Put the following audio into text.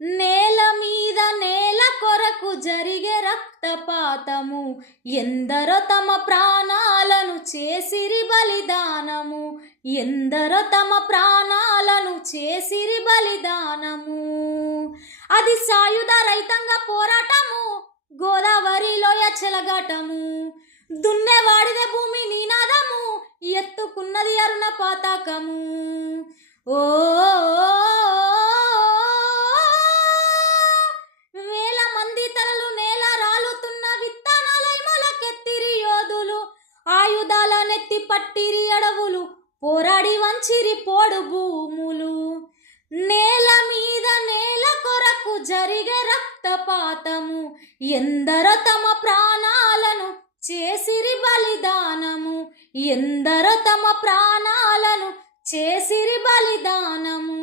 నేల మీద నేల కొరకు జరిగే రక్తపాతము, ఎందరో తమ ప్రాణాలను చేసిరి బలిదానము, ఎందరో తమ ప్రాణాలను చేసిరి బలిదానము. అది సాయుధ రైతాంగ పోరాటము, గోదావరి లోయ చెలగాటము, దున్నేవాడిదే భూమి నినాదము, ఎత్తుకున్నది అరుణ పతాకము. ఓ వేల మంది తలలు నేల రాలుతున్న విత్తనాలై మొలకెత్తిరి యోధులు, ఆయుధాల నెత్తి పట్టిరి అడవులు, పోరాడి వంచిరి పోడు భూములు. నేల మీద నేల కొరకు జరిగే రక్తపాతము, ఎందరో తమ ప్రాణాలను చేసిరి బలిదానము, ఎందరో తమ ప్రాణాలను చేసిరి బలిదానము.